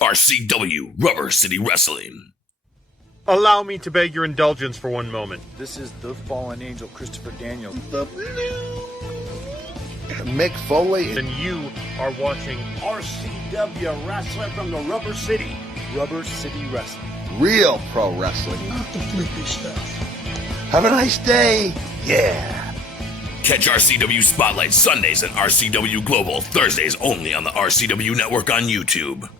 RCW Rubber City Wrestling. Allow me to beg your indulgence for one moment. This is the fallen angel, Christopher Daniels. The Mick Foley. And you are watching RCW Wrestling from the Rubber City. Rubber City Wrestling. Real pro wrestling. Not the flippy stuff. Have a nice day. Yeah. Catch RCW Spotlight Sundays and RCW Global Thursdays only on the RCW Network on YouTube.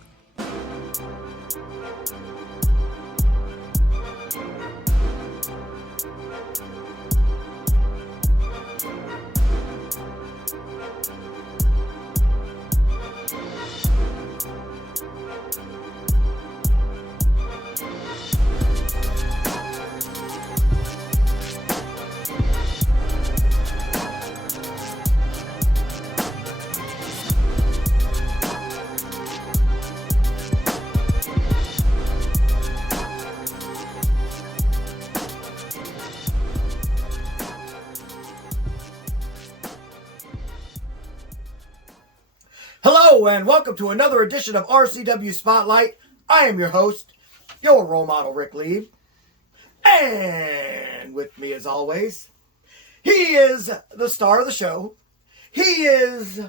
Hello and welcome to another edition of RCW Spotlight. I am your host, your role model, Rick Lee. And with me as always, he is the star of the show. He is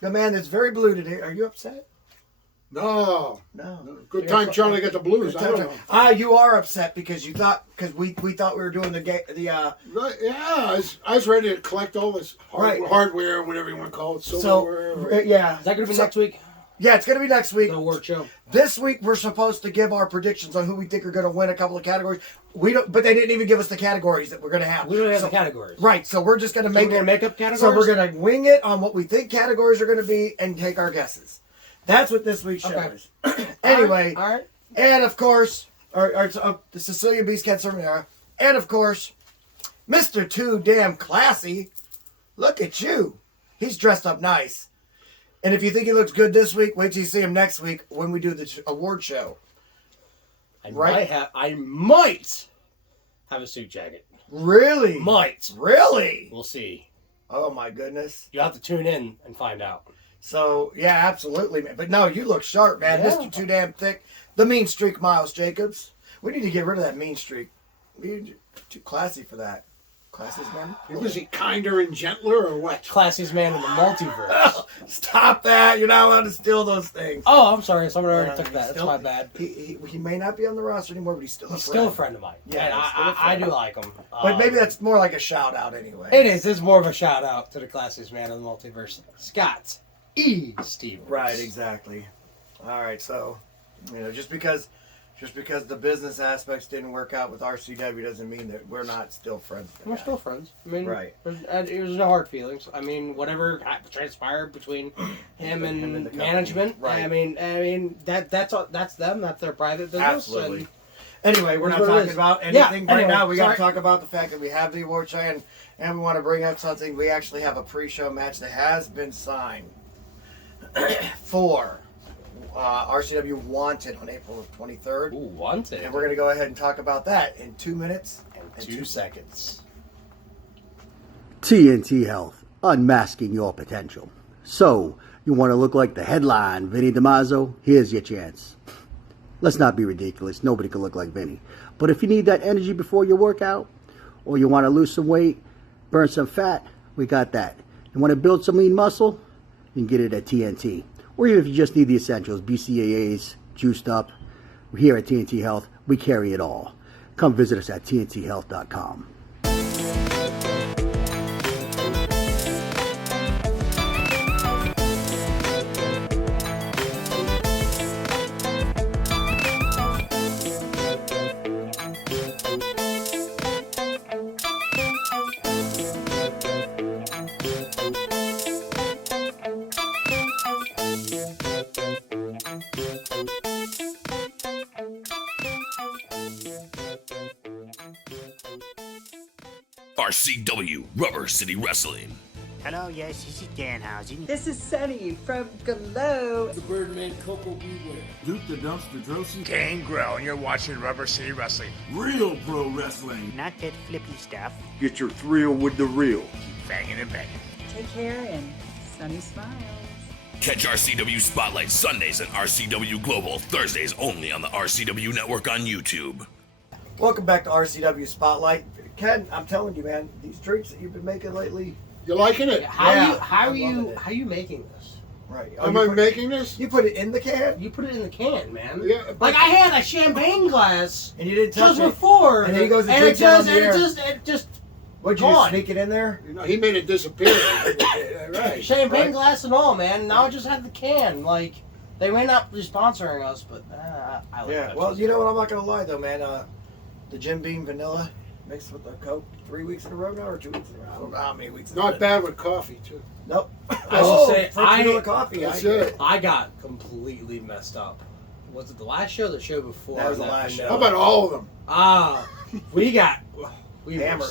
the man that's very blue today. Are you upset? No. Good You're time trying to get the blues. I don't know. You are upset because you thought, because we thought we were doing Right, yeah, I was ready to collect all this hardware, whatever you want to call it, silverware. yeah. Is that going to be next week? Yeah, it's going to be next week. The award show. This week we're supposed to give our predictions on who we think are going to win a couple of categories. We don't, but they didn't even give us the categories that we're going to have. We don't have the categories. Right, so we're just going to make up categories. So we're going to wing it on what we think categories are going to be and take our guesses. That's what this week's show is. Anyway, all right. And of course, the Sicilian Beast Cat Sermonera, and of course, Mr. Too Damn Classy. Look at you. He's dressed up nice. And if you think he looks good this week, wait till you see him next week when we do the award show. I might have a suit jacket. Really? Might. Really? We'll see. Oh my goodness. You'll have to tune in and find out. So, yeah, absolutely, man. But no, you look sharp, man. Yeah. Mr. Too Damn Thick. The mean streak, Miles Jacobs. We need to get rid of that mean streak. We're too classy for that. Classiest man? Was he kinder and gentler or what? Classiest man in the multiverse. Oh, stop that. You're not allowed to steal those things. Oh, I'm sorry. Someone already took that. That's my bad. He may not be on the roster anymore, but he's still a friend of mine. Yeah, and I do like him. But maybe that's more like a shout out anyway. It is. It's more of a shout out to the classiest man in the multiverse, Scott E. Stevens. Right, exactly. All right, so just because the business aspects didn't work out with RCW doesn't mean that we're not still friends. We're still friends. I mean, right. There's no hard feelings. I mean, whatever transpired between him and the management. Right. I mean that's them. That's their private business. Absolutely. Anyway, we're not talking about anything right now. We got to talk about the fact that we have the award show, and we want to bring up something. We actually have a pre-show match that has been signed for RCW Wanted on April 23rd. Ooh, Wanted. And we're going to go ahead and talk about that in 2 minutes and 2 seconds. TNT Health, unmasking your potential. So, you want to look like the headline Vinny DiMaggio? Here's your chance. Let's not be ridiculous. Nobody can look like Vinny. But if you need that energy before your workout, or you want to lose some weight, burn some fat, we got that. You want to build some lean muscle? You can get it at TNT. Or even if you just need the essentials, BCAAs, juiced up. Here at TNT Health, we carry it all. Come visit us at TNTHealth.com. RCW Rubber City Wrestling. Hello, yes, this is Danhausen. This is Sunny from Glow. The Birdman Coco Beware. Duke the Dumpster Drosy. Gangrel, and you're watching Rubber City Wrestling. Real pro wrestling. Not that flippy stuff. Get your thrill with the real. Keep banging and banging. Take care and sunny smiles. Catch RCW Spotlight Sundays and RCW Global Thursdays only on the RCW Network on YouTube. Welcome back to RCW Spotlight. Ken, I'm telling you, man, these drinks that you've been making lately. You liking it? How are you making this? Right. Am I making this? You put it in the can? You put it in the can, man. Yeah. Like I had a champagne glass and you didn't touch just it before, and then he goes and it just What'd you gone. sneak it in there? You know, he made it disappear. Right. Champagne glass and all, man. Now I just have the can. Like they may not be sponsoring us, but I like that. Well, you know what? I'm not gonna lie though, man. The Jim Beam vanilla mixed with the Coke 3 weeks in a row now, or 2 weeks in a row. I don't know how many weeks. Not bad with coffee too. Nope. I will say vanilla coffee. That's it. I got completely messed up. Was it the last show or the show before? That was the last show. How about all of them? We got hammered.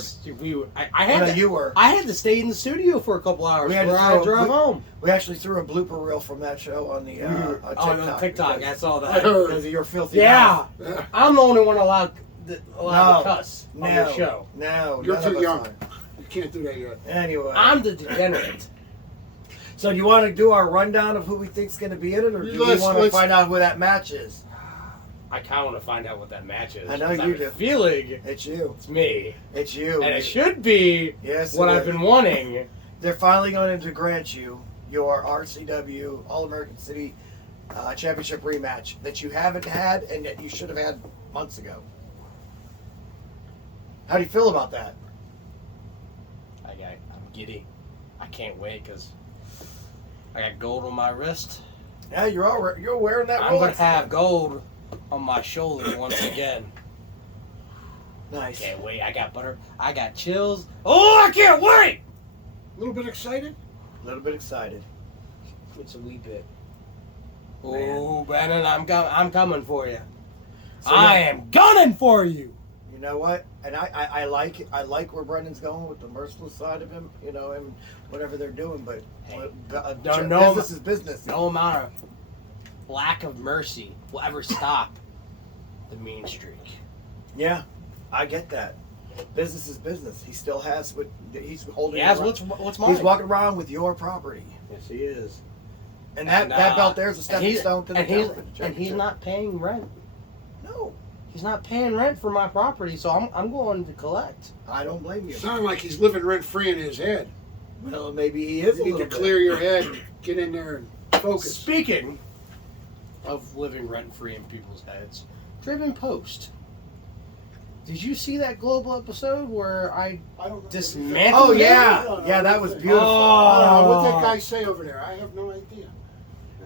I had you were. I had to stay in the studio for a couple hours We had to before I drove home. We actually threw a blooper reel from that show on the on TikTok. I saw that because of your filthy mouth. Yeah. I'm the only one allowed to cuss on the show. No, You're too young. Are. You can't do that yet. Anyway, I'm the degenerate. So do you want to do our rundown of who we think's going to be in it, or do we want to find out who that match is? I kind of want to find out what that match is. I know you do. Feeling it's you. It's me. It's you. And it should be what I've been wanting. They're finally going to grant you your RCW All-American City Championship rematch that you haven't had and that you should have had months ago. How do you feel about that? I'm giddy. I can't wait because I got gold on my wrist. Yeah, you're wearing that. I'm gonna have gold on my shoulder once again. Nice. Can't wait. I got butter. I got chills. Oh, I can't wait. A little bit excited. A little bit excited. It's a wee bit. Oh, Brandon, I'm coming for you. So I am gunning for you. You know what? And I like where Brendan's going with the merciless side of him. You know, and whatever they're doing, but business is business. No amount of lack of mercy will ever stop the mean streak. Yeah, I get that. Business is business. He still has what he's holding. He has what's mine. He's walking around with your property. Yes, he is. And that belt there's a stepping stone to the television. And he's not paying rent. No. He's not paying rent for my property, so I'm going to collect. I don't blame you. Sound like he's living rent free in his head. Well, maybe he is. You need to clear your head and get in there and focus. Speaking of living rent free in people's heads, Driven Post. Did you see that Global episode where I dismantled? Oh yeah, that was beautiful. What'd that guy say over there? I have no idea.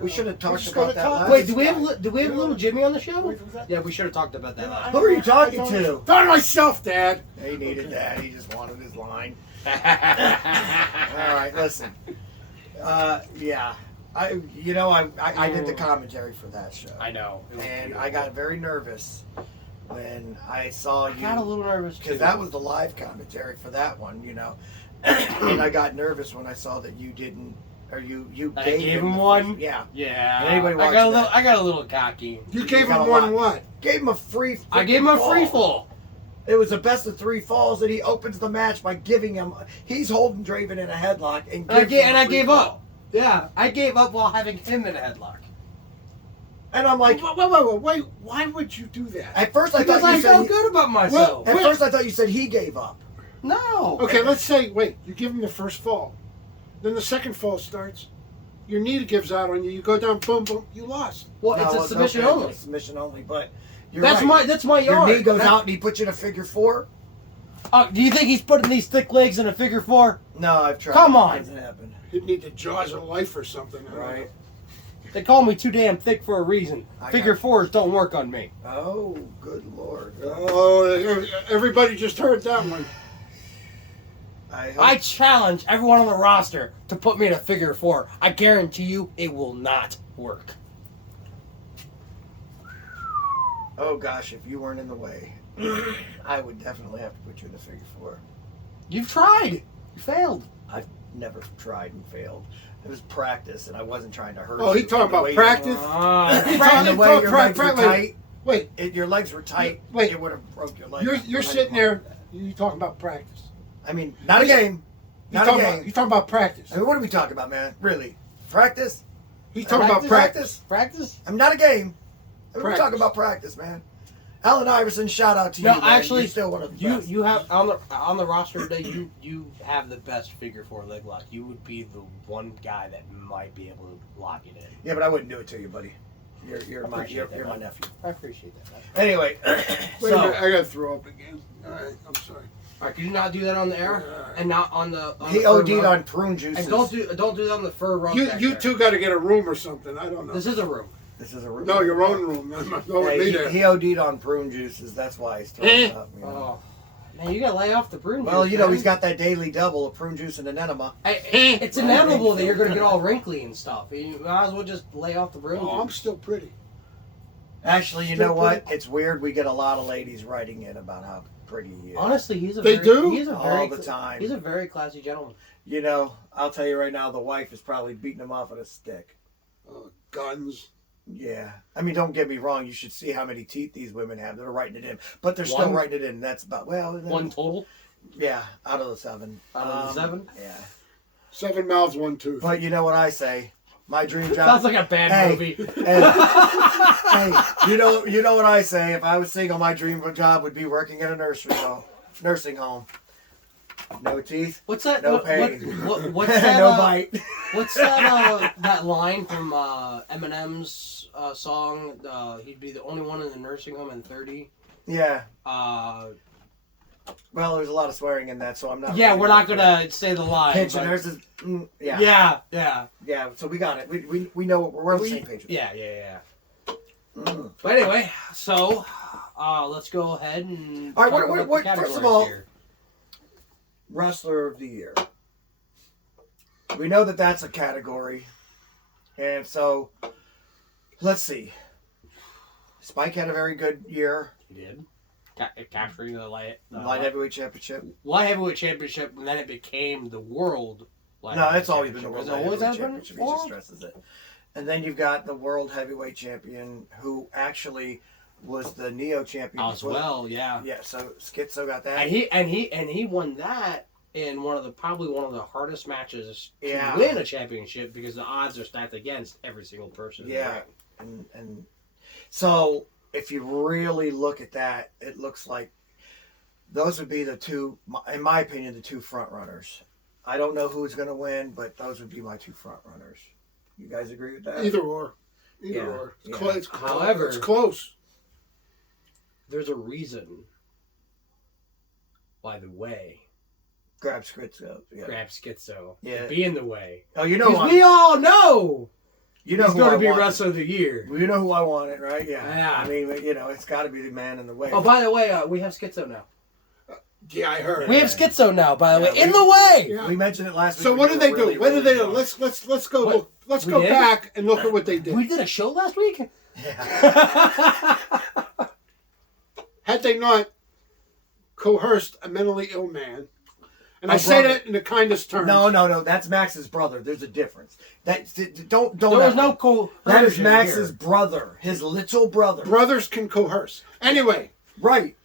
We should have talked about that last. Wait, do we have little Jimmy on the show? Yeah, we should have talked about that last. Who are you talking to? Thought of myself, Dad. He needed that. He just wanted his line. All right, listen. Yeah, I did the commentary for that show. I know, and I got very nervous when I saw you. I got a little nervous because that was the live commentary for that one, you know. And I got nervous when I saw that you didn't. Or you gave him one? Yeah. Yeah. Did anybody watch that? I got a little cocky. You gave him one what? Gave him a free. I gave him a free fall. It was a best of 3 falls, and he opens the match by giving him. He's holding Draven in a headlock, and I gave up. Yeah, I gave up while having him in a headlock. And I'm like, wait, why would you do that? At first, I thought you said felt good about myself. At first, I thought you said he gave up. No. Okay, let's say, you give him the first fall. Then the second fall starts. Your knee gives out on you. You go down, boom, boom. You lost. Well, it's a submission only. It's submission only, but that's my yard. Your knee goes out and he puts you in a figure 4. Do you think he's putting these thick legs in a figure 4? No, I've tried. Come on. It doesn't happen. He'd need the jaws of life or something. Right. They call me too damn thick for a reason. Figure 4s don't work on me. Oh, good Lord. Oh, everybody just heard that one. I challenge everyone on the roster to put me in a figure 4. I guarantee you it will not work. Oh gosh, if you weren't in the way, I would definitely have to put you in a figure 4. You've tried. You failed. I've never tried and failed. It was practice, and I wasn't trying to hurt you. Oh, he talking about practice? The way your legs were tight. Wait. Your legs were tight. Wait. It would have broke your leg. You're sitting there. You're talking about practice. I mean, not a game. Not a game. You're talking about practice. I mean, what are we talking about, man? Really? Practice? He's talking about practice. Practice? I'm not a game. We're Practice. talking about practice, man. Allen Iverson, shout out to you. No, man. actually, You're still one of the best. you have on the roster today. You have the best figure 4 leg lock. You would be the one guy that might be able to lock it in. Yeah, but I wouldn't do it to you, buddy. You're my nephew. I appreciate that. Anyway, Wait a minute, I gotta throw up again. All right, I'm sorry. All right, could you not do that on the air and not on the? He the fur OD'd rug? on prune juices. And don't do that on the fur rug. back You there. two got to get a room or something. I don't know. This is a room. This is a room. No, your own room. I'm not going Hey, with me there. he OD'd on prune juices. That's why he's throwing up. You know? Oh, man, you gotta lay off the prune juice. Well, you know, man. he's got that daily double of prune juice and an enema. It's inevitable that you're gonna get all wrinkly and stuff. You might as well just lay off the prune Oh, I'm juice. still pretty. Actually, you know what? It's weird. We get a lot of ladies writing in about how pretty he is. Honestly, he's a They very, do? He's a very, All the time. He's a very classy gentleman. You know, I'll tell you right now, the wife is probably beating him off with a stick. Guns. Yeah. I mean, don't get me wrong. You should see how many teeth these women have that are writing it in. But they're still One? writing it in. That's about, well. One total. Yeah, out of the 7. Out of the 7. Yeah. 7 mouths, 1 tooth. But you know what I say? My dream job. Sounds like a bad movie. Hey, you know what I say? If I was single, my dream job would be working at a nursing home. No teeth. What's that? No pain. What's that? No bite. What's that? That line from Eminem's song? He'd be the only one in the nursing home in 30. Yeah. Well, there's a lot of swearing in that, so I'm not. Yeah, we're not gonna say the line. Pensioners is. Yeah. Yeah. So we got it. We know we're on the same page. Yeah. But anyway, so let's go ahead and. All right. talk about the What? First of categories all, here. Wrestler of the Year. We know that that's a category, and so let's see. Spike had a very good year. He did. Capturing the light heavyweight championship. Light heavyweight championship, and then it became the world. No, it's always been the world Has it always heavyweight been? championship. He just stresses it. And then you've got the world heavyweight champion, who actually was the Neo champion As well. Yeah. Yeah. So Schizo got that. And he won that in probably one of the hardest matches to Yeah. win a championship, because the odds are stacked against every single person. in the Yeah. ring. And so if you really look at that, it looks like those would be the two, in my opinion, the two front runners. I don't know who's going to win, but those would be my two front runners. You guys agree with that? Either or. Yeah. It's close. However, it's close. There's a reason why the way Grab Schizo. Yeah. grab Schizo Yeah. to be in the way. Oh, you know Because we all know you know he's who going I to be want. Wrestler of the Year. You know who I wanted, right? Yeah. Yeah. I mean, it's got to be the man in the way. Oh, by the way, we have Schizo now. Yeah, I heard. We have Schizo now, by the way. In we- the way! Yeah. We mentioned it last week. So what did they Really, do? What did they do? really Let's go. What? Let's We go did? back and look at what they did. We did a show last week? Had they not coerced a mentally ill man, and A I say brother. that in the kindest terms. No. That's Max's brother. There's a difference. Don't. There was ever- no cool. That is Max's brother, his little brother. Brothers can coerce. Anyway, Right.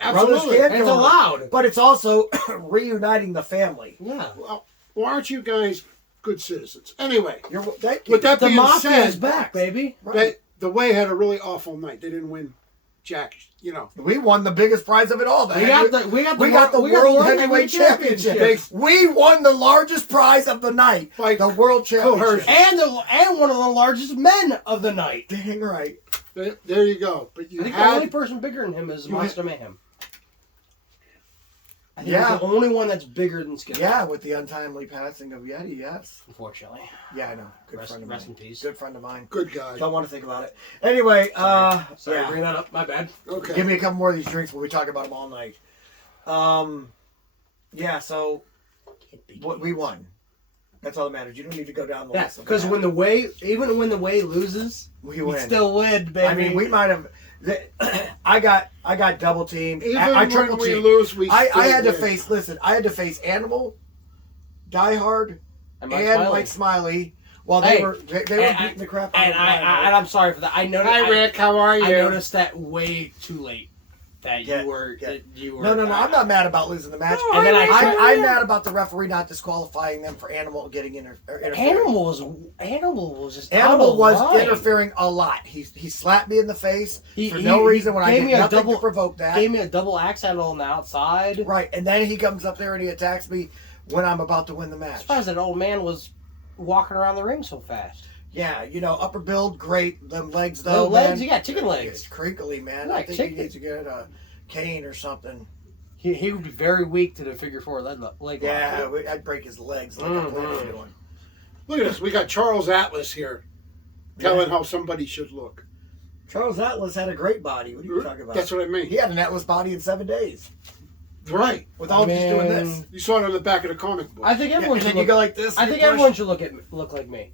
absolutely. Brothers can It's coerce. allowed. But it's also reuniting the family. Yeah. Well, why aren't you guys good citizens? Anyway, Thank you. with that The being Mafia said, is back, baby. the way had a really awful night. They didn't win jack. We won the biggest prize of it all. We got the World Heavyweight Championship. We won the largest prize of the night. By The World Championship. And one of the largest men of the night. Dang right. There you go. But you I think had the only person bigger than him is Monster Mayhem. I think Yeah. he's the only one that's bigger than Schizo. Yeah, with the untimely passing of Yeti, yes. Unfortunately. Yeah, I know. Good Rest friend of in mine. peace. Good friend of mine. good guy. Don't want to think about it. Anyway, Sorry, yeah. bring that up. My bad. Okay. Give me a couple more of these drinks when we talk about them all night. Yeah, so we won. That's all that matters. You don't need to go down the Yeah, list. of because what even when the way loses, we win. still win, baby. I mean, we might have. I got double teamed. Even I when triple we teamed. lose, we I still had to win. face. Listen, I had to face Animal, Die Hard, And and Mike Mike Smiley. While Hey, they were beating the crap out And of Ryan. I'm sorry for that. I noticed. Hi, Rick. How are you? I noticed that way too late. that Yeah, you were. yeah. That you were. No, I'm not mad about losing the match. No, and then I'm mad about the referee not disqualifying them for Animal getting interfering. Animal was just Animal was line. interfering a lot. He slapped me in the face for He- no he reason when I gave did me a nothing double- to provoke that. Gave me a double axe handle on the outside. Right, and then he comes up there and he attacks me when I'm about to win the I'm match. surprised that old man was walking around the ring so fast. Yeah, upper build, great. Them legs, though, The legs, man. you got chicken legs. It's crinkly, man. Like I think chicken. he needs to get a cane or something. He would be very weak to the figure four leg lock. Yeah, I'd break his legs like I plan on doing. Look at this. We got Charles Atlas here telling how somebody should look. Charles Atlas had a great body. What are you talking about? That's what I mean. He had an Atlas body in 7 days. Right. Without just doing this. You saw it on the back of the comic book. I think everyone and should then look, you go like this. I and think you push. everyone should look like me.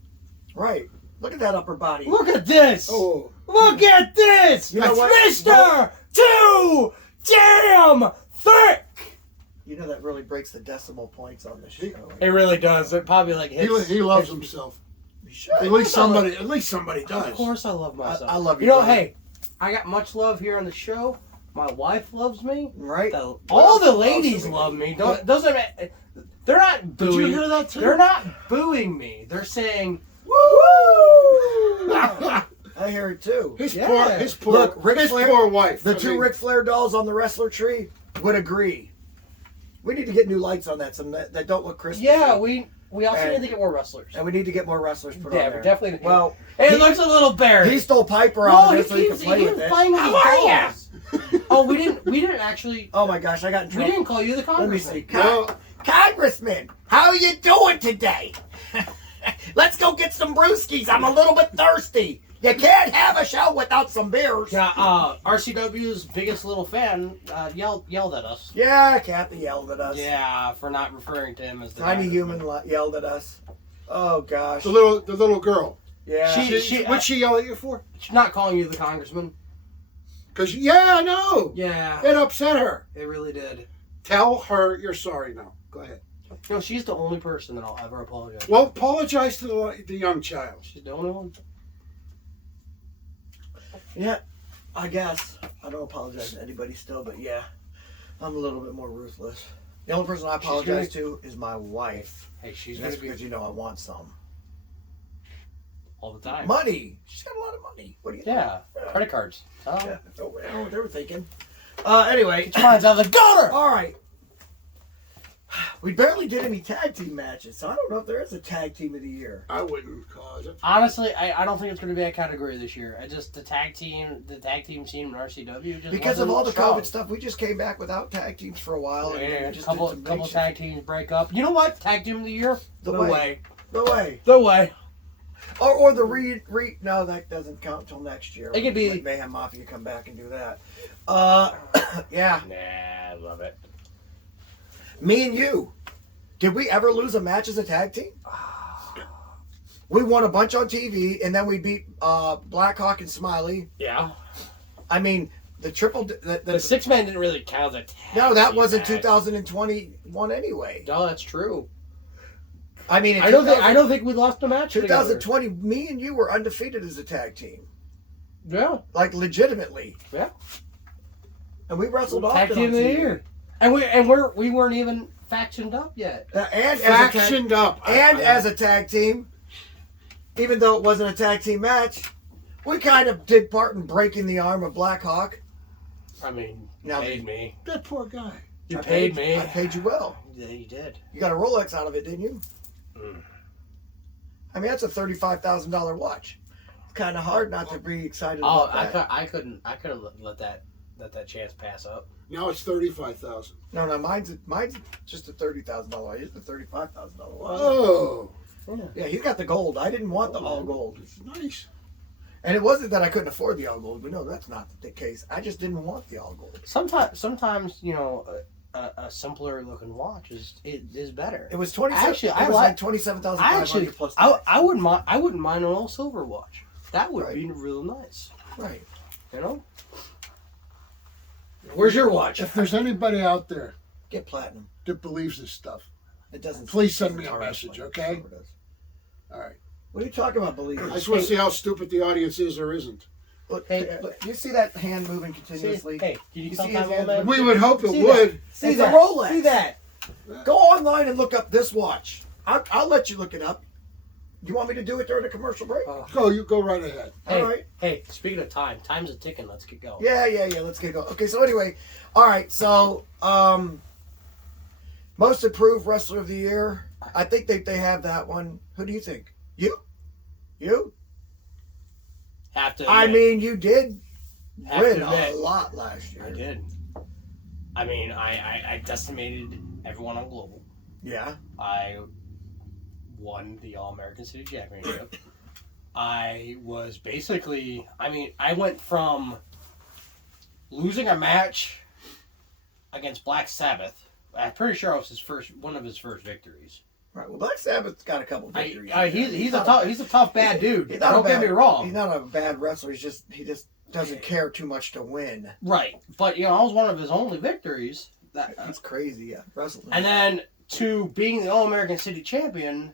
Right. Look at that upper body. Look at this. Oh. Look at this. You know what? Mr. Too Damn Thick. You know that really breaks the decimal points on this show. It really does. It probably like hits. He loves himself. You should. At least somebody does. Of course, I love myself. I love you. You know, buddy. hey, I got much love here on the show. My wife loves me. Right. All the ladies love me. Doesn't matter. They're not booing. Did you hear that too? They're not booing me. They're saying, Woo! I hear it too. His Yeah. poor wife. The two Ric Flair dolls on the wrestler tree would agree. We need to get new lights on that, some that don't look crispy. yeah, we also And- need to get more wrestlers. And we need to get more wrestlers put on Yeah, there. we definitely. Well, it looks a little bare. he stole Piper No, out of he it so he could keeps play with it. playing with How are ya? dolls. Oh, we didn't actually. Oh my gosh, I got in We trouble. didn't call you the Let me congressman. see. Congressman, how you doing today? Let's go get some brewskis. I'm a little bit thirsty. You can't have a show without some beers. Yeah, RCW's biggest little fan yelled at us. Yeah, Kathy yelled at us. Yeah, for not referring to him as the Tiny congressman. human yelled at us. Oh gosh. The little girl. Yeah. What'd she yell at you for? She's not calling you the congressman. Because I know. Yeah, It upset her. it really did. Tell her you're sorry now. Go ahead. No, she's the only person that I'll ever apologize. Well, apologize to the young child. She's the only one. Yeah, I guess. I don't apologize to anybody still, but yeah, I'm a little bit more ruthless. The only person I apologize to is my wife. Hey, she's That's gonna be because I want some all the time. money. She's got a lot of money. What do you think? Yeah, credit cards. Oh. Yeah, I don't know what they were thinking. Anyway, Get your minds out of the gutter. all right. We barely did any tag team matches, so I don't know if there is a tag team of the year. I wouldn't cause it. Honestly, I don't think it's going to be a category this year. I just the tag team scene in RCW just Because of wasn't all the strong. COVID stuff, we just came back without tag teams for a while. And Yeah, we just couple did some big tag teams break up. You know what? Tag team of the year? The No way. way. No way. No way. Or the no, that doesn't count until next year. It could be- Let Mayhem Mafia come back and do that. Yeah. Nah, I love it. Me and you. Did we ever lose a match as a tag team? We won a bunch on TV, and then we beat Blackhawk and Smiley. Yeah. I mean, the triple... The six man didn't really count as a tag No, that team wasn't match. 2021 anyway. No, that's true. I mean, in I don't think we lost a match. 2020, me and you were undefeated as a tag team. Together. Like, legitimately. Yeah. And we wrestled off Tag team of the year. And we weren't even factioned up yet. And Factioned up. As a tag team, even though it wasn't a tag team match, we kind of did part in breaking the arm of Blackhawk. I mean, you Now paid me. That poor guy. You paid me. I paid you well. Yeah, you did. You got a Rolex out of it, didn't you? Mm. I mean, that's a $35,000 watch. It's kind of hard not to be excited Oh, about that. I couldn't let that chance pass up. Now it's $35,000. No, mine's just a $30,000 watch. It's a $35,000 watch. Oh, Yeah, he's got the gold. I didn't want the all gold. it's nice. And it wasn't that I couldn't afford the all gold. We know that's not the case. I just didn't want the all gold. Sometimes a simpler looking watch is better. It was 27. Actually, it was like 27,500 plus. I wouldn't mind an all silver watch. That would be real nice. Right. You know. Where's your watch? If there's anybody out there Get platinum. that believes this stuff, It doesn't. please send me a Guitar message, wrestling. okay? It does. All right. What are you talking about, believers? I just want to see how stupid the audience is or isn't. Look, Hey, look, you see that hand moving continuously? Hey, can you tell see time his hands on that? moving? We would hope it See would. that? See It's that? a Rolex. See that? Go online and look up this watch. I'll let you look it up. You want me to do it during the commercial break? You go right ahead. Hey, All right. Hey, speaking of time, time's a ticking. Let's get going. Yeah. Let's get going. Okay, so anyway, all right. So, most improved wrestler of the year. I think they have that one. Who do you think? You? Have to. I admit, mean, you did have to win a admit, lot last year. I did. I mean, I decimated everyone on Global. Yeah. I won the All-American City Championship. I was basically, I went from losing a match against Black Sabbath. I'm pretty sure it was one of his first victories. Right. Well, Black Sabbath's got a couple victories. He's a tough bad dude. Don't get me wrong. He's not a bad wrestler. He just doesn't care too much to win. Right. But I was one of his only victories. That's crazy. Yeah. Wrestling. And then to being the All-American City Champion,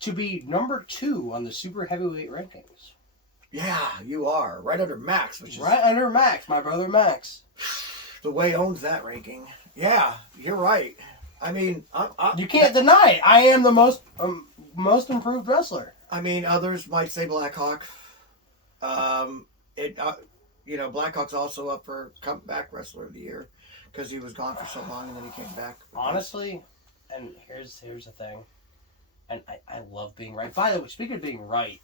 to be number 2 on the super heavyweight rankings. Yeah, you are right under Max, which is right under Max, my brother Max. The way owns that ranking. Yeah, you're right. I mean, you can't deny it. I am the most improved wrestler. I mean, others might say Blackhawk. Blackhawk's also up for comeback wrestler of the year because he was gone for so long and then he came back. Honestly, and here's the thing, and I love being right. By the way, speaking of being right,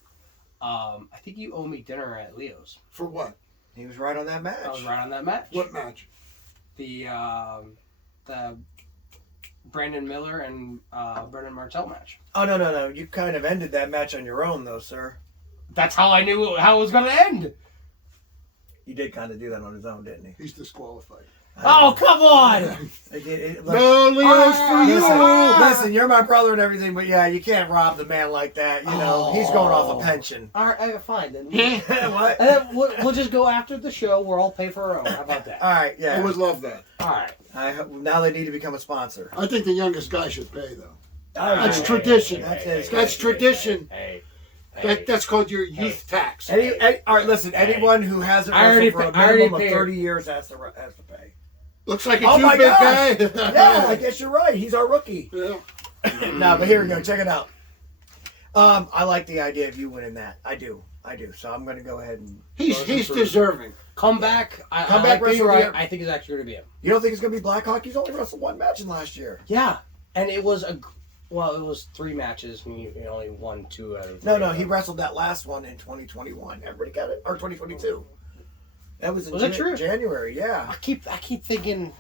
I think you owe me dinner at Leo's. For what? He was right on that match. I was right on that match. What match? The Brandon Miller and Brendan Martell match. Oh, no. You kind of ended that match on your own, though, sir. That's how I knew how it was going to end. He did kind of do that on his own, didn't he? He's disqualified. Oh, come on! No, Leo's for you! Listen, you're my brother and everything, but yeah, you can't rob the man like that. He's going off a pension. All right, fine then. What? And then we'll just go after the show. We'll all pay for our own. How about that? All right, yeah. I would love that. All right. Now they need to become a sponsor. I think the youngest guy should pay, though. That's tradition. That's tradition. That's called your youth tax. All right, listen. Anyone who hasn't wrestled for a minimum of 30 years has to pay. Looks like a big guy. Yeah, I guess you're right. He's our rookie. Yeah. No, but here we go. Check it out. I like the idea of you winning that. I do. So I'm going to go ahead and. He's deserving. Comeback. Comeback wrestler. I think it's actually going to be him. You don't think it's going to be Blackhawk? He's only wrestled one match in last year. Yeah, and it was it was 3 matches, and he only won 2 out of 3. No, he wrestled that last one in 2021. Everybody got it? Or 2022. That was in that true? January, yeah. I keep thinking.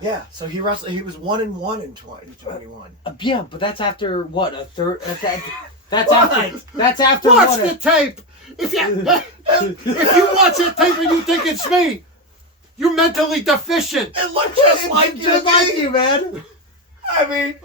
Yeah, so he wrestled. He was 1-1 in 2021. Yeah, but that's after what, a third. That's after. Watch the tape. If you watch that tape and you think it's me, you're mentally deficient. It looks just like you, man. I mean,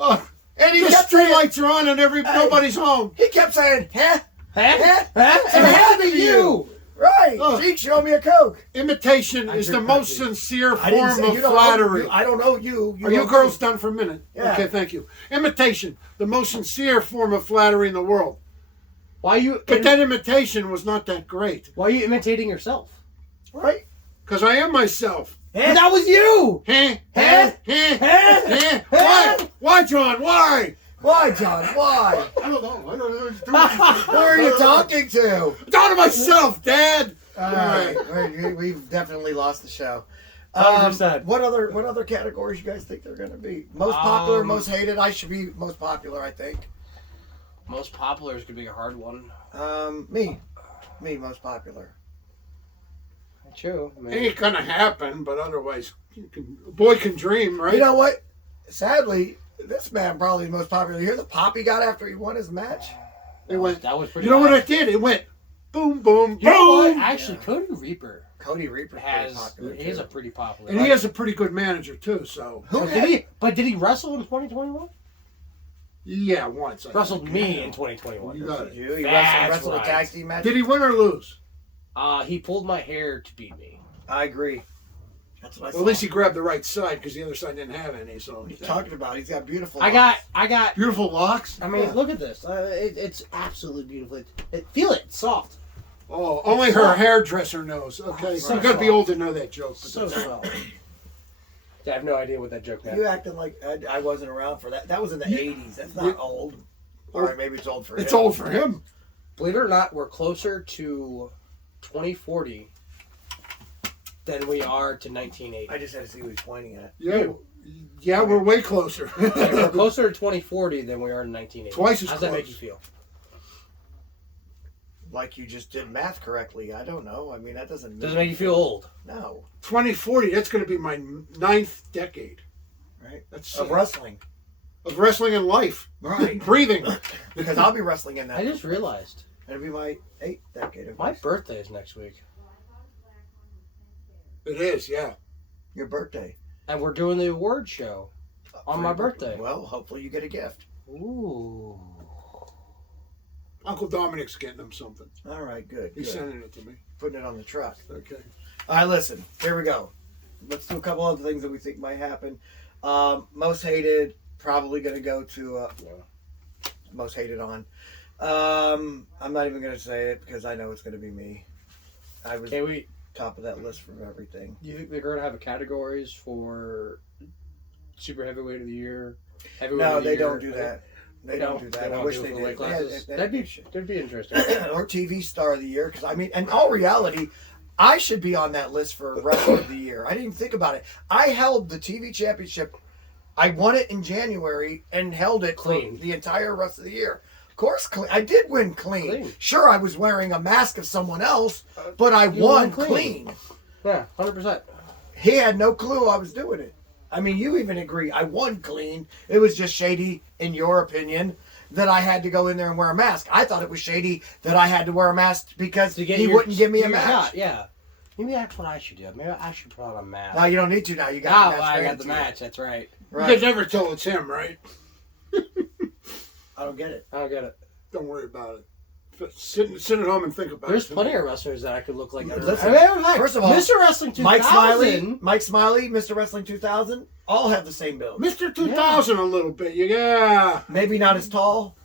and the street lights are on and nobody's home. He kept saying, "Huh? And it had to be you. Right. Zeke, show me a Coke. Imitation is the most sincere form of flattery. I don't know you. Are you girls done for a minute? Yeah. Okay, thank you. Imitation, the most sincere form of flattery in the world. But that imitation was not that great. Why are you imitating yourself? Right. Because I am myself. But that was you. Why, John? Why? Why, John? Why? I don't know. Who are you talking to? I'm talking to myself, Dad. All right. We've definitely lost the show. 100%. What other categories you guys think they're going to be? Most popular, most hated? I should be most popular, I think. Most popular is going to be a hard one. Me, most popular. True. It ain't going to happen, but otherwise, a boy can dream, right? You know what? Sadly, this man probably the most popular. You hear the pop he got after he won his match? It went. That was pretty. You know what it did? It went boom, boom, you know what? boom. Actually, Cody Reaper. Cody Reaper is a pretty popular. And he has a pretty good manager too. So. But did he wrestle in 2021? Yeah, once. Wrestled me in 2021. You got it. He wrestled a tag team match. Did he win or lose? He pulled my hair to beat me. I agree. That's what I Well, at least he grabbed the right side because the other side didn't have any. So what are you talking about? He's got beautiful. I got beautiful locks. I mean, look at this. It's absolutely beautiful. Feel it. It's soft. Oh, only her hairdresser knows. Okay, So you got to be soft. old to know that joke. But So soft. I have no idea what that joke meant. You acting like I wasn't around for that. That was in the 80s. That's not old. All right, maybe it's old for him. It's old for him. Believe it or not, we're closer to 2040 than we are to 1980. I just had to see who he's pointing at. Yeah, we're way closer. We're closer to 2040 than we are in 1980. Twice as How's that make close. you feel? Like you just did math correctly. I don't know. I mean, that doesn't Doesn't make you feel old. No. 2040, that's going to be my 9th decade. Right? That's Of wrestling. Of wrestling and life. Right. Breathing. Because I'll be wrestling in that. I just realized. It'll be my 8th decade. Of My wrestling. birthday is next week. It is, yeah. Your birthday. And we're doing the award show on my birthday. Well, hopefully you get a gift. Ooh. Uncle Dominic's getting him something. All right, good. He's good. sending it to me. Putting it on the truck. Okay. All right, listen. Here we go. Let's do a couple other things that we think might happen. Most hated, probably going to go to most hated on. I'm not even going to say it because I know it's going to be me. I was top of that list from everything. Do you think they're going to have categories for super heavyweight of the year? Heavyweight No, of the they year? don't do that. They don't do that. They I don't wish do it they for did. weight classes? That'd be interesting. Or TV Star of the Year. Because, I mean, in all reality, I should be on that list for Wrestler of the Year. I didn't even think about it. I held the TV championship. I won it in January and held it Clean. for the entire rest of the year. Of course, clean. I did win clean. Sure, I was wearing a mask of someone else, but I You won won clean. Yeah, 100%. He had no clue I was doing it. I mean, you even agree. I won clean. It was just shady, in your opinion, that I had to go in there and wear a mask. I thought it was shady that I had to wear a mask because he wouldn't give me a match. Shot, yeah. Maybe that's what I should do. Maybe I should put on a mask. No, you don't need to now. You got the match. I got granted the to you. match. That's right. You can never tell it's him, right? I don't get it. I don't get it. Don't worry about it. Sit at home and think about There's it. plenty of wrestlers that I could look like. Listen, first of all, Mr. Wrestling 2000. Mike Smiley, Mr. Wrestling 2000, all have the same build. Mr. 2000 a little bit. Yeah. Maybe not as tall.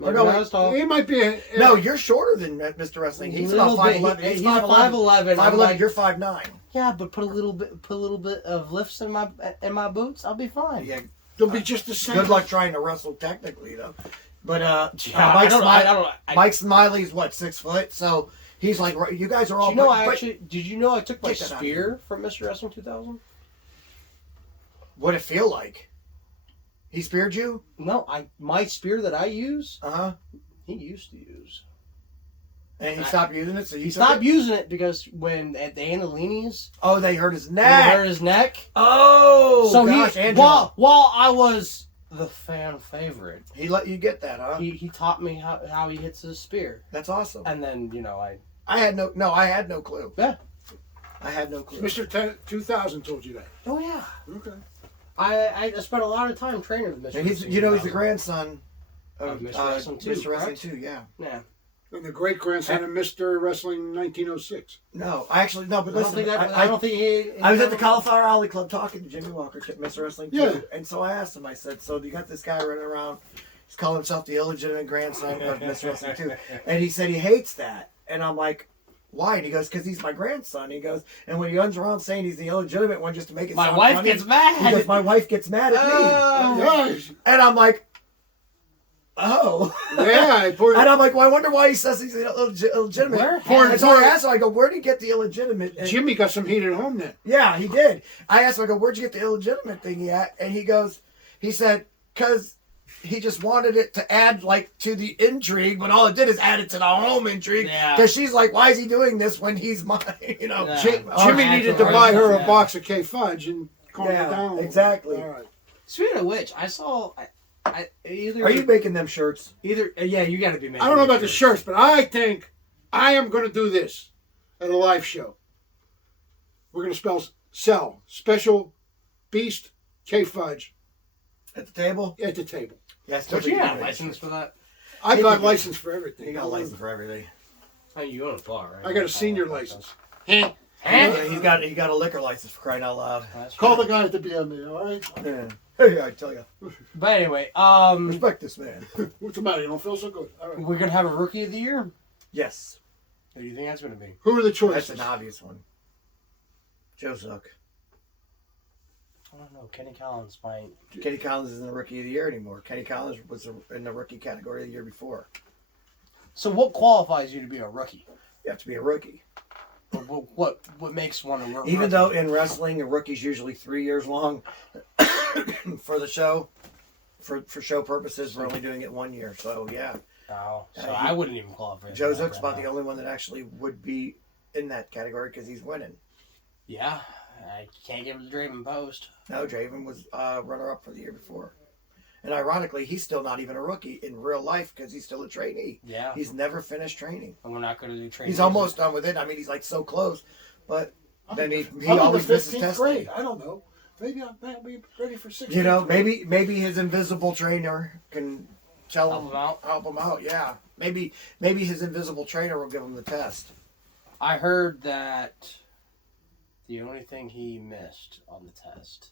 Maybe not as tall. He might be. No, you're shorter than Mr. Wrestling. He's about Little bit. 5'11". He's 5'11". 5'11". You're 5'9". Yeah, but put a little bit of lifts in my boots. I'll be fine. Yeah. They'll be just the same. Good luck trying to wrestle technically though. But Mike Smiley's what, 6 foot? So he's like, you guys are all. Did you know I took my Take that out of spear from Mr. Wrestling 2000? What'd it feel like? He speared you? No, my spear that I use. He used to use. And he stopped using it, so he stopped using it because when at the Andolinis. Oh, they hurt his neck. They hurt his neck. Oh, so gosh, while I was the fan favorite, he let you get that, huh? He taught me how he hits his spear. That's awesome. And then I had no clue. Yeah, I had no clue. Mr. 2000 told you that. Oh yeah. Okay. I spent a lot of time training with Mr. And he's the grandson of Mr. Wrestling 2, Mr. Wrestling correct? 2, yeah. Yeah. And the great grandson of Mr. Wrestling 1906. No, I actually no, but listen, I don't think he. I was at the Cauliflower Alley Club talking to Jimmy Walker, Mr. Wrestling 2, Yeah. and so I asked him. I said, "So you got this guy running around? He's calling himself the illegitimate grandson of Mr. Wrestling 2," and he said he hates that. And I'm like, "Why?" And he goes, "Because he's my grandson." He goes, and when he runs around saying he's the illegitimate one just to make it My sound wife funny, gets mad. He goes, "My wife gets mad at me," and I'm like. Oh. Yeah. And I'm like, well, I wonder why he says he's illegitimate. And so I asked him, I go, where'd he get the illegitimate? And Jimmy got some heat at home then. yeah, he did. I asked him, I go, where'd you get the illegitimate thing at? And he said, because he just wanted it to add to the intrigue, but all it did is add it to the home intrigue. Because she's like, why is he doing this when he's mine? Jimmy needed to buy her a box of K Fudge and calm her down. Exactly. All right. Speaking of which, I saw. Are you making them shirts? Yeah, you got to be making. I don't know about the shirts, but I think I am going to do this at a live show. We're going to sell special Beast K Fudge at the table. At the table. Yes, but you got a license for that. I got license for everything. You got a license for everything. Oh, you own a bar, right? I got a senior license. Yeah, he's got a liquor license for crying out loud. Call the guy at the BME, all right? Yeah. Hey, I tell you. But anyway, respect this man. What's the matter? You don't feel so good. All right. We're gonna have a rookie of the year. Yes. Who do you think that's going to be? Who are the choices? That's an obvious one. Joe Zook. I don't know. Kenny Collins might. Kenny Collins isn't the Rookie of the Year anymore. Kenny Collins was in the rookie category the year before. So what qualifies you to be a rookie? You have to be a rookie. What makes one a rookie? Even though in wrestling, a rookie's usually 3 years long for the show. For show purposes, we're only doing it 1 year. So, yeah. Oh, so I wouldn't even qualify. Joe Zook's about the only one that actually would be in that category because he's winning. Yeah. I can't give it to Draven Post. No, Draven was runner-up for the year before. And ironically, he's still not even a rookie in real life because he's still a trainee. Yeah. He's never finished training. And we're not going to do training. He's almost done with it. I mean, he's like so close. But then he I'm always in the misses 15th testing. grade. I don't know. Maybe I'll be ready for 16th You know, grade. maybe his invisible trainer can tell Help him out. Help him out, yeah. Maybe his invisible trainer will give him the test. I heard that the only thing he missed on the test.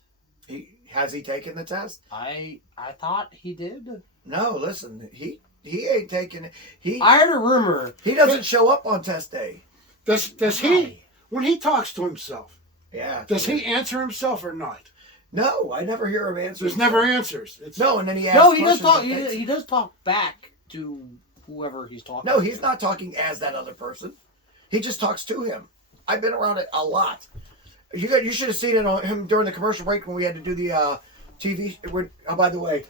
Has he taken the test? I thought he did. No, listen, he ain't taking it. I heard a rumor. He doesn't show up on test day. Does he, when he talks to himself, Yeah. does he answer himself or not? No, I never hear him answer. There's never answers. No, and then he asks No, he does questions talk. that He does talk back to whoever he's talking. No, to. he's not talking as that other person. He just talks to him. I've been around it a lot. You should have seen it on him during the commercial break when we had to do the TV. Oh, by the way,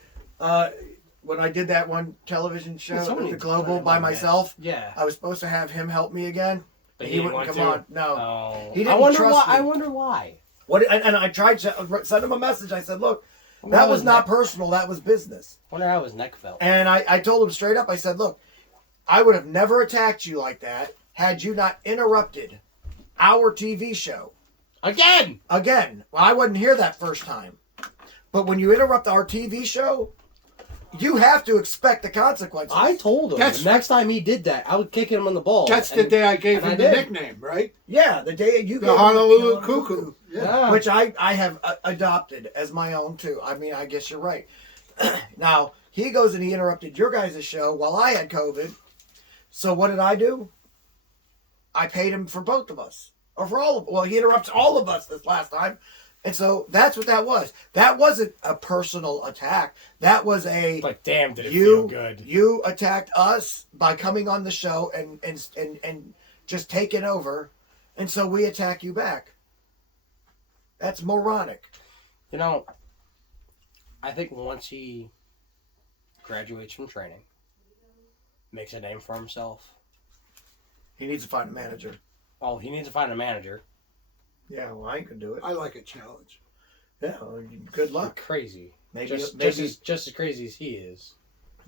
when I did that one television show, the Global, by myself, I was supposed to have him help me again, but he wouldn't come on. No, he didn't trust me. I wonder why. What? And I tried to send him a message. I said, "Look, that was not personal. That was business." Wonder how his neck felt. And I told him straight up. I said, "Look, I would have never attacked you like that had you not interrupted our TV show." Again. Well, I wasn't here that first time. But when you interrupt our TV show, you have to expect the consequences. I told him the next time he did that, I would kick him on the balls. That's the day I gave him the nickname, right? Yeah, the day you the gave Honolulu Cuckoo. Yeah. Which I have adopted as my own, too. I mean, I guess you're right. Now, he goes and he interrupted your guys' show while I had COVID. So what did I do? I paid him for both of us. Or for all of, well, he interrupts all of us this last time. And so that's what that was. That wasn't a personal attack. That was a... But damn, did it feel good. You attacked us by coming on the show and just taking over. And so we attack you back. That's moronic. You know, I think once he graduates from training, makes a name for himself. He needs to find a manager. Oh, he needs to find a manager. Yeah, well, I can do it. I like a challenge. Yeah, well, good luck. You're crazy. Maybe just as crazy as he is.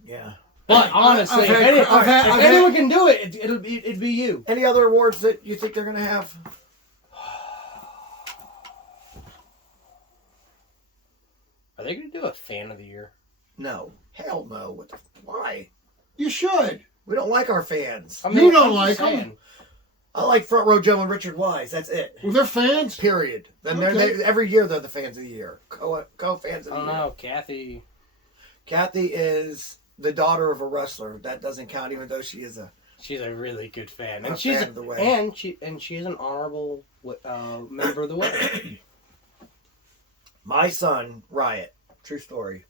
Yeah. But honestly, if anyone can do it, it'd be you. Any other awards that you think they're going to have? Are they going to do a fan of the year? No. Hell no. Why? You should. We don't like our fans. I mean, you don't like them. I like Front Row Joe and Richard Wise. That's it. Well, they're fans. Period. Then Okay. every year they're the fans of the year. Co-fans of the year. I don't know. Kathy. Kathy is the daughter of a wrestler. That doesn't count, even though she is a... She's a really good fan, A and she's fan of the way. and she's an honorable member of the way. My son, Riot, true story,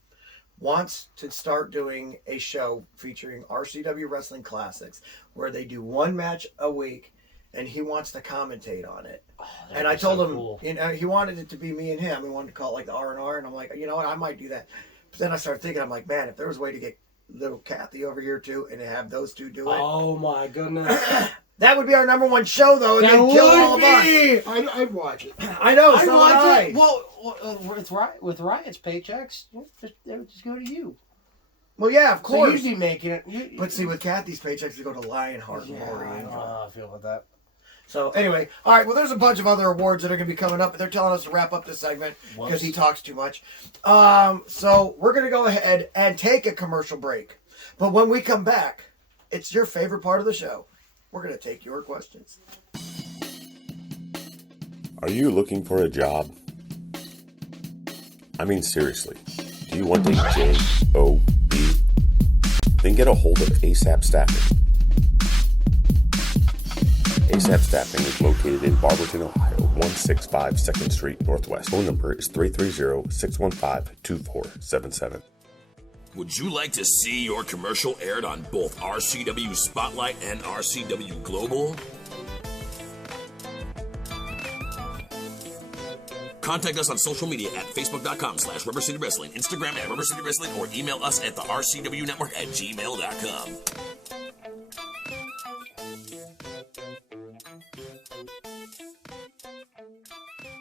wants to start doing a show featuring RCW Wrestling Classics where they do one match a week and he wants to commentate on it. Oh, and I told him, you know, he wanted it to be me and him. He wanted to call it like the R&R, and I'm like, you know what, I might do that. But then I started thinking, I'm like, man, if there was a way to get little Kathy over here too and to have those two do it. Oh my goodness. That would be our number one show, though, and That they'd kill would all of us. I'd watch it. I know, I'd so would watch I. it. Well, with Riot's paychecks, they would just go to you. Well, yeah, of So course. you'd be making it. But see, with Kathy's paychecks, they go to Lionheart and Yeah, Lori. I don't know how I feel about that. So anyway, all right. Well, there's a bunch of other awards that are going to be coming up, but they're telling us to wrap up this segment because he talks too much. So we're going to go ahead and take a commercial break. But when we come back, it's your favorite part of the show. We're going to take your questions. Are you looking for a job? I mean, seriously, do you want a job? Then get a hold of ASAP Staffing. ASAP Staffing is located in Barberton, Ohio, 165 2nd Street Northwest. Phone number is 330-615-2477. Would you like to see your commercial aired on both RCW Spotlight and RCW Global? Contact us on social media at facebook.com/Rubber City Wrestling, Instagram at Rubber City Wrestling, or email us at the RCW Network at gmail.com.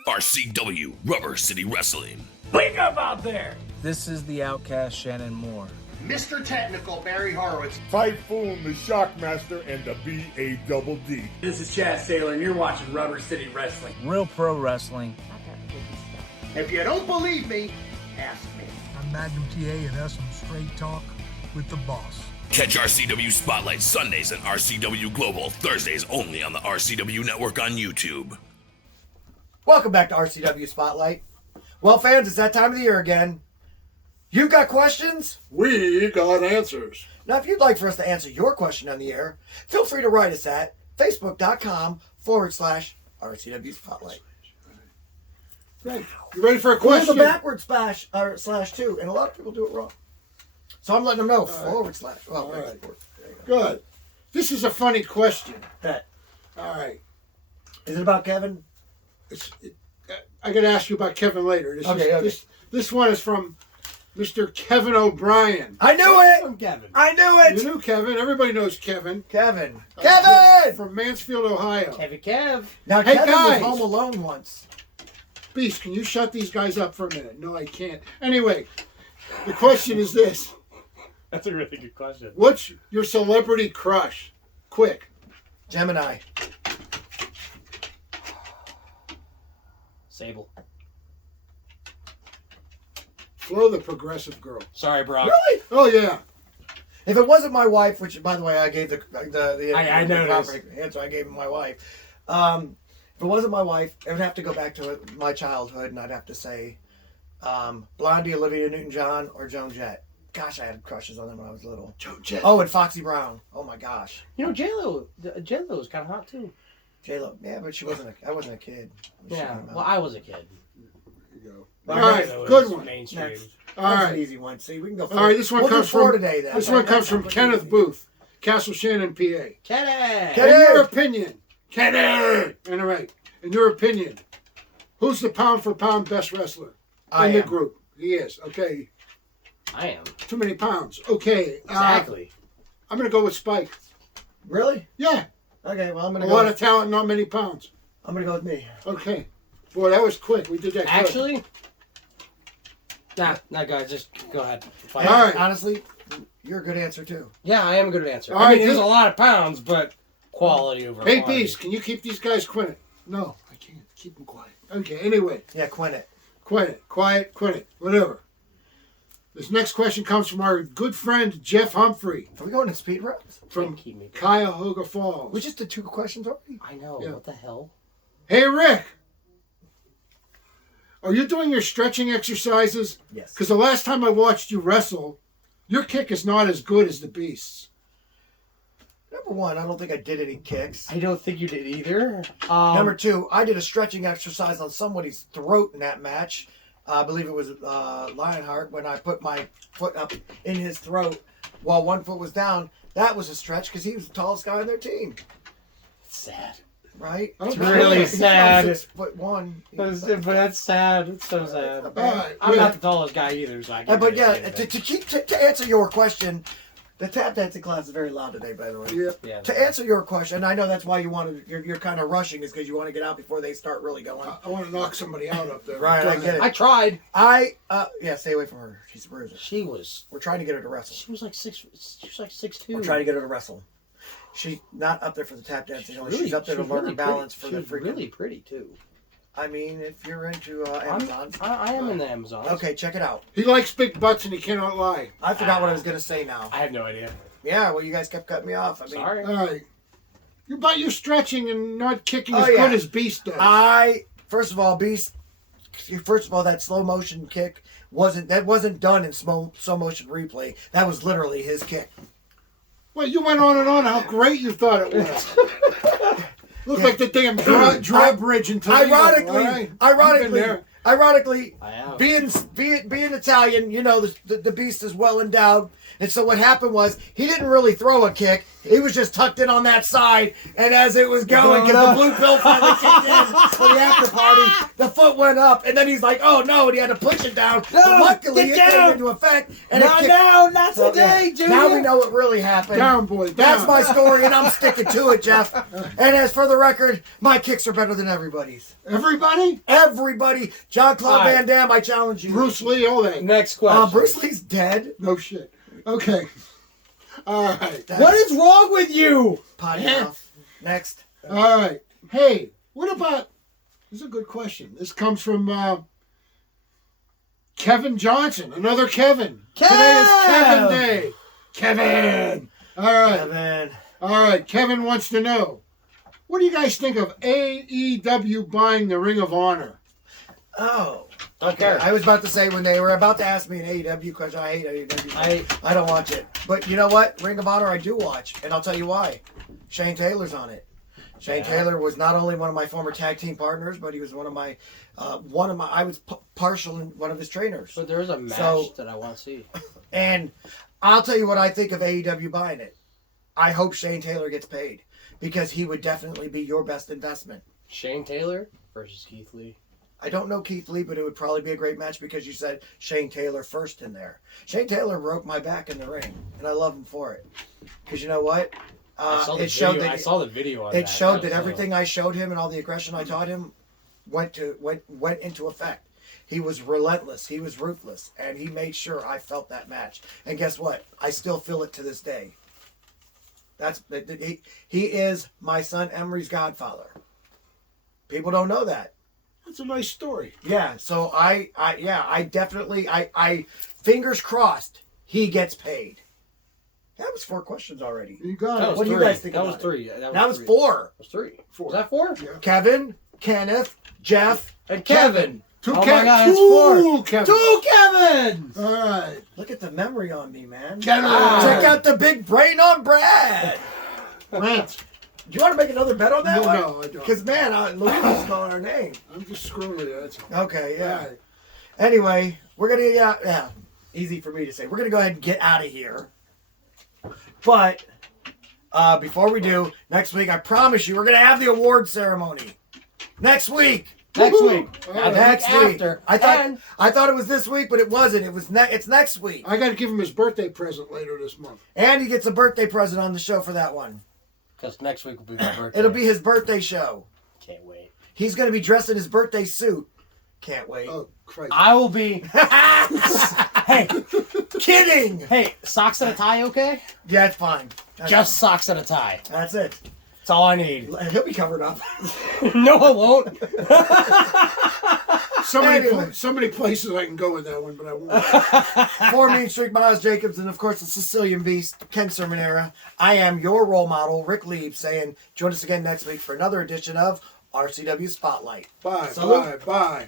RCW Rubber City Wrestling. Wake up out there! This is the outcast Shannon Moore. Mr. Technical Barry Horowitz. Typhoon, the Shockmaster, and the B-A-double-D. This is Chad Saylor, and you're watching Rubber City Wrestling. Real pro wrestling. If you don't believe me, ask me. I'm Magnum TA, and that's some straight talk with the boss. Catch RCW Spotlight Sundays and RCW Global Thursdays only on the RCW Network on YouTube. Welcome back to RCW Spotlight. Well, fans, it's that time of the year again. You've got questions? We got answers. Now, if you'd like for us to answer your question on the air, feel free to write us at facebook.com/RCW Spotlight. Right. You ready for a We question? have a backward slash too, and a lot of people do it wrong. So I'm letting them know forward slash. Well, All right. forward. There you Good. This is a funny question. Bet. All right. Is it about Kevin? I got to ask you about Kevin later. Okay. This one is from Mr. Kevin O'Brien. I knew it! From Kevin. I knew it! You knew Kevin. Everybody knows Kevin. Kevin! Kevin! From Mansfield, Ohio. Kevin Kev. Now, Hey, Kevin guys. was home alone once. Beast, can you shut these guys up for a minute? No, I can't. Anyway, the question is this. That's a really good question. What's your celebrity crush? Quick. Gemini. Sable. Flo the Progressive Girl. Sorry, Brock. Really? Oh, yeah. If it wasn't my wife, which, by the way, I gave the I noticed. proper answer I gave my wife. If it wasn't my wife, it would have to go back to my childhood, and I'd have to say Blondie, Olivia Newton-John, or Joan Jett. Gosh, I had crushes on them when I was little. Joan Jett. Oh, and Foxy Brown. Oh my gosh. You know, J-Lo was kind of hot too. J-Lo. Yeah, but I wasn't a kid. Yeah, well, I was a kid. All right, good one. Mainstream. All That's right. an easy one. See, we can go. All right, this one we'll comes do four from today. Then. This one comes from Kenneth Booth, Castle Shannon, PA. Kenny! In your opinion, Kenneth. All right. In your opinion, who's the pound for pound best wrestler in the group? He is. Okay. I am. Too many pounds. Okay. Exactly. I'm gonna go with Spike. Really? Yeah. Okay. Well, I'm gonna A go. lot of talent, not many pounds. I'm gonna go with me. Okay. Boy, that was quick. We did that. quick. Actually, nah, guys, just go ahead. Fine. All right. Honestly, you're a good answer too. Yeah, I am a good answer. All I right, mean, there's a lot of pounds, but quality over Hey, quantity. Beast, can you keep these guys quiet? No, I can't. Keep them quiet. Okay. Anyway. Yeah, Quint. Quiet. Whatever. This next question comes from our good friend Jeff Humphrey Are we going to speed runs? from Cuyahoga Falls. We just did 2 questions already. I know. Yeah. What the hell? Hey, Rick. Are you doing your stretching exercises? Yes. Because the last time I watched you wrestle, your kick is not as good as the Beast's. Number 1, I don't think I did any kicks. I don't think you did either. Number 2, I did a stretching exercise on somebody's throat in that match. I believe it was Lionheart when I put my foot up in his throat while one foot was down. That was a stretch because he was the tallest guy on their team. It's sad. Right? It's really sad. 6'1". But that's sad. It's so sad. right, I'm not the tallest guy either, so I can't. But yeah, to answer your question, the tap dancing class is very loud today, by the way. Yeah. To answer your question, I know that's why you're kind of rushing, is because you want to get out before they start really going. I want to knock somebody out up there. Right, I get it. I tried. Yeah, stay away from her. She's a bruiser. We're trying to get her to wrestle. She was like 6'2". We're trying to get her to wrestle. She's not up there for the tap dancing. She's up there to learn her balance for the freaking. Really pretty too. I mean, if you're into Amazon, I am in the Amazon. Okay, check it out. He likes big butts and he cannot lie. I forgot what I was gonna say now. I have no idea. Yeah, well, you guys kept cutting me off. I mean, Sorry. All right. You're stretching and not kicking as good as Beast does. First of all, Beast. First of all, that slow motion kick wasn't done in slow motion replay. That was literally his kick. Well, you went on and on how great you thought it was. Look like the damn drawbridge in Toledo. Ironically, being Italian, you know, the beast is well endowed. And so what happened was he didn't really throw a kick. He was just tucked in on that side. And as it was going, because the blue pill finally kicked in for the after party, the foot went up. And then he's like, oh no, and he had to push it down. No, but luckily, it came into effect. And not today, Junior. Now we know what really happened. Down, boy, down. That's my story, and I'm sticking to it, Jeff. And as for the record, my kicks are better than everybody's. Everybody? Everybody. John-Claude Van Damme, I challenge you. Bruce Lee, all that. Next question. Bruce Lee's dead. No shit. Okay. All right. What is wrong with you? Potty mouth. Next. All right. Hey, what about... This is a good question. This comes from Kevin Johnson. Another Kevin. Today is Kevin Day. Kevin. All right. Kevin. All right. Kevin wants to know, what do you guys think of AEW buying the Ring of Honor? Oh. Okay. I was about to say, when they were about to ask me an AEW question, I hate AEW. I don't watch it. But you know what? Ring of Honor I do watch. And I'll tell you why. Shane Taylor's on it. Shane Taylor was not only one of my former tag team partners, but he was one of my I was partial in one of his trainers. But there is a match that I want to see. And I'll tell you what I think of AEW buying it. I hope Shane Taylor gets paid, because he would definitely be your best investment. Shane Taylor versus Keith Lee. I don't know Keith Lee, but it would probably be a great match because you said Shane Taylor first in there. Shane Taylor broke my back in the ring, and I love him for it. Because you know what? I saw the video on that. It showed that everything I showed him and all the aggression I taught him went into effect. He was relentless. He was ruthless, and he made sure I felt that match. And guess what? I still feel it to this day. He is my son Emery's godfather. People don't know that. That's a nice story. Yeah, so I definitely, fingers crossed, he gets paid. That was 4 questions already. You got it. What do you guys think That about was 3. it? That was 4. That was 3. 4. Was that 4? Yeah. Kevin, Kenneth, Jeff, and Kevin. Two my God, that's 4. Kevin. 2 Kevins! All right. Look at the memory on me, man. Kevin. Check out the big brain on Brad. Lance. Do you want to make another bet on that one? No, I don't. Because, man, Louisa's calling our name. I'm just screwing with you. That's all. Okay, yeah. All right. Anyway, we're going to, easy for me to say. We're going to go ahead and get out of here. But before we do, next week, I promise you, we're going to have the award ceremony. Next week. Next week. Next week. After. I thought it was this week, but it wasn't. It's next week. I got to give him his birthday present later this month. And he gets a birthday present on the show for that one. Because next week will be my birthday. It'll be his birthday show. Can't wait. He's going to be dressed in his birthday suit. Can't wait. Oh, Christ. I will be... Hey. Kidding. Hey, socks and a tie okay? Yeah, it's fine. Just socks and a tie. That's it. That's all I need. He'll be covered up. No, I won't. So many places I can go with that one, but I won't. For Mean Streak, Miles Jacobs, and of course the Sicilian Beast, Ken Sermonera. I am your role model, Rick Lieb, saying join us again next week for another edition of RCW Spotlight. Bye, Salute. bye, bye.